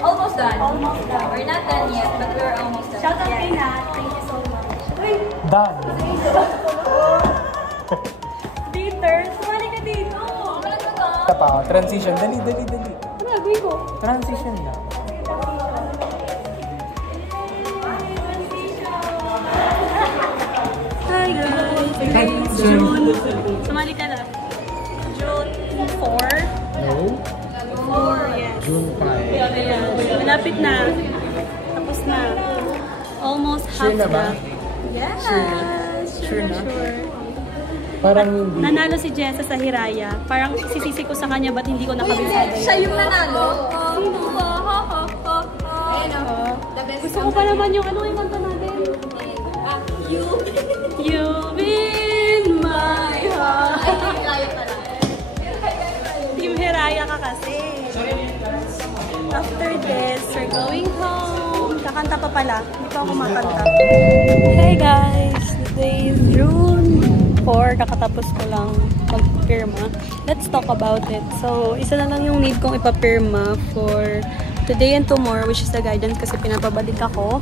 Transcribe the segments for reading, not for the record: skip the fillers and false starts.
Almost done. Almost done. We're not done yet, but we're almost done. Shout out kay Nat. Thank you so much. Done. Peter, sumali ka dito. Ito pa, transition. Dali. Ano gagawin ko? Transition na. Hi guys! Hi, June. Sumali ka na. June 4? No. 4, yes. June 5. Ayan. Malapit na. Tapos na. Almost half Sure na ba? Yes! Sure na? Sure. Parang hindi. Nanalo si Jessa sa Hiraya. Parang sisisi ko sa kanya ba't hindi ko nakabisada. Siya yung nanalo. Sino? Ayun o. The best. Gusto ko pa naman yung ano yung kanta natin. You've been my heart. Team Hiraya ka kasi. After this, we're going home. Kakanta pa pala. Hindi pa ako makanta. Hey guys! Today is June 4. Kakatapos ko lang mag-pirma. Let's talk about it. So, isa na lang yung need kong ipapirma for today and tomorrow, which is the guidance kasi pinapabalik ako.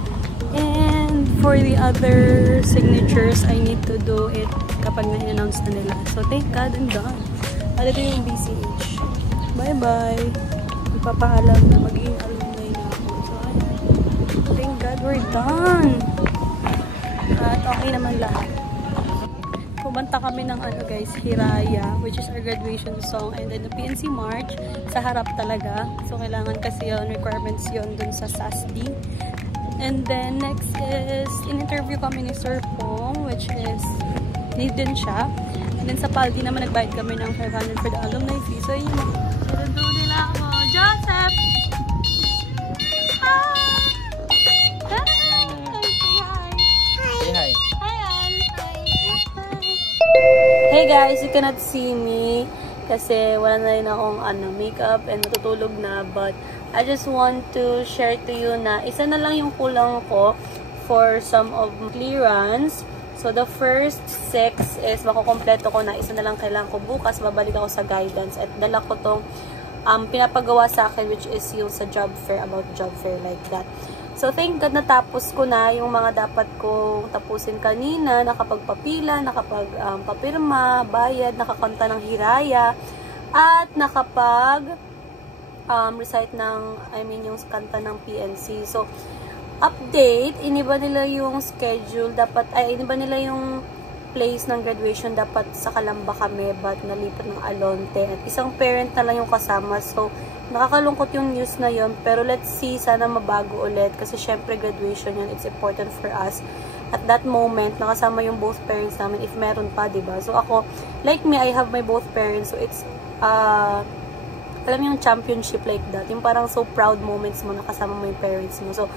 And for the other signatures, I need to do it kapag na-announce na nila. So, thank God, I'm done. At ito yung BCH. Bye-bye. Magpapaalam na magiging alumni na ako. So, thank God, we're done. At okay naman lahat. Kumanta kami ng ano guys, Hiraya, which is our graduation song, and then the PNC March, sa harap talaga. So, kailangan kasi yun, requirements yun dun sa SASD. And then, next is, in-interview kami ni Sir Pong, which is, need din siya. And then, sa Paldi naman, nagbayad kami ng 500 for the alumni fee. So, yun. Sinundo nila ako. Joseph! Hi! Hi! Say hi. Hi, Al! Hey guys, you cannot see me kasi wala na rin akong makeup and natutulog na, but I just want to share to you na isa na lang yung kulang ko for some of clearance. So the first 6 is makukompleto ko na, isa na lang kailangan ko bukas, babalik ako sa guidance at dala ko tong pinapagawa sa akin, which is yung sa job fair, about job fair, like that. So, thank God natapos ko na yung mga dapat kong tapusin kanina, nakapagpapila, nakapagpapirma, bayad, nakakanta ng Hiraya, at recite ng, yung kanta ng PNC. So, update, iniba nila yung schedule, iniba nila yung place ng graduation, dapat sa Calamba kami, but nalipat ng Alonte, at isang parent na lang yung kasama. So, nakakalungkot yung news na yun, pero let's see, sana mabago ulit kasi syempre graduation yun, it's important for us. At that moment, nakasama yung both parents namin, if meron pa, diba? So ako, like me, I have my both parents, so it's, alam yung championship like that, yung parang so proud moments mo, nakasama mo yung parents mo. So,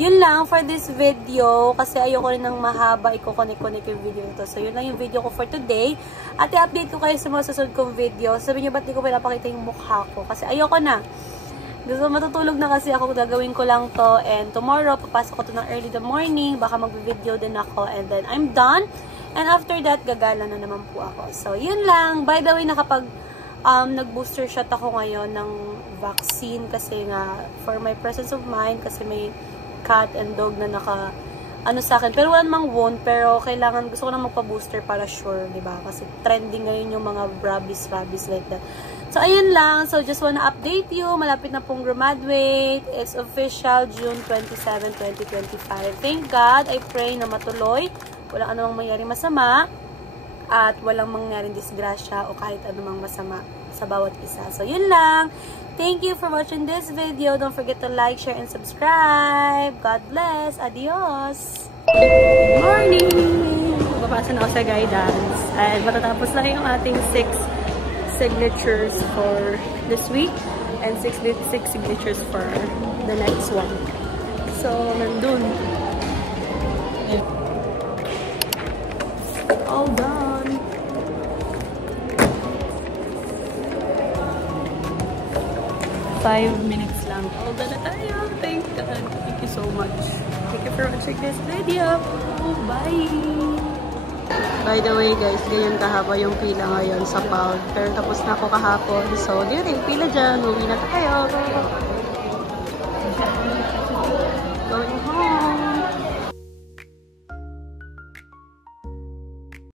yun lang for this video, kasi ayoko rin ng mahaba, i-connect yung video ito. So, yun lang yung video ko for today. At i-update ko kayo sa mga susunod kong video. Sabi nyo, ba't di ko pinapakita yung mukha ko? Kasi ayoko na. Gusto matutulog na kasi ako, gagawin ko lang to. And tomorrow, papasok ko to ng early the morning. Baka mag-video din ako. And then, I'm done. And after that, gagala na naman po ako. So, yun lang. By the way, nag-booster shot ako ngayon ng vaccine. Kasi nga, for my presence of mind, kasi may cat and dog na sa akin. Pero wala namang wound, pero gusto ko na magpa-booster para sure, diba? Kasi trending ngayon yung mga rabies like that. So, ayun lang. So, just wanna update you. Malapit na pong graduate. It's official, June 27, 2025. Thank God. I pray na matuloy. Walang anumang mangyari masama. At walang mangyaring disgrasya o kahit anumang masama sa bawat isa. So, yun lang. Thank you for watching this video. Don't forget to like, share, and subscribe. God bless. Adios! Good morning! Papasa na ako sa guidance. At matatapos lang yung ating 6 signatures for this week and 6 signatures for the next one. So, nandun. All done. 5 minutes lang. All done na tayo. Thank God. Thank you so much. Thank you for watching this video. Bye! By the way guys, ganyan kahaba yung pila ngayon sa PAUD. Pero tapos na ako kahapon. So, di rin pila dyan. Uwi na tayo. Sabi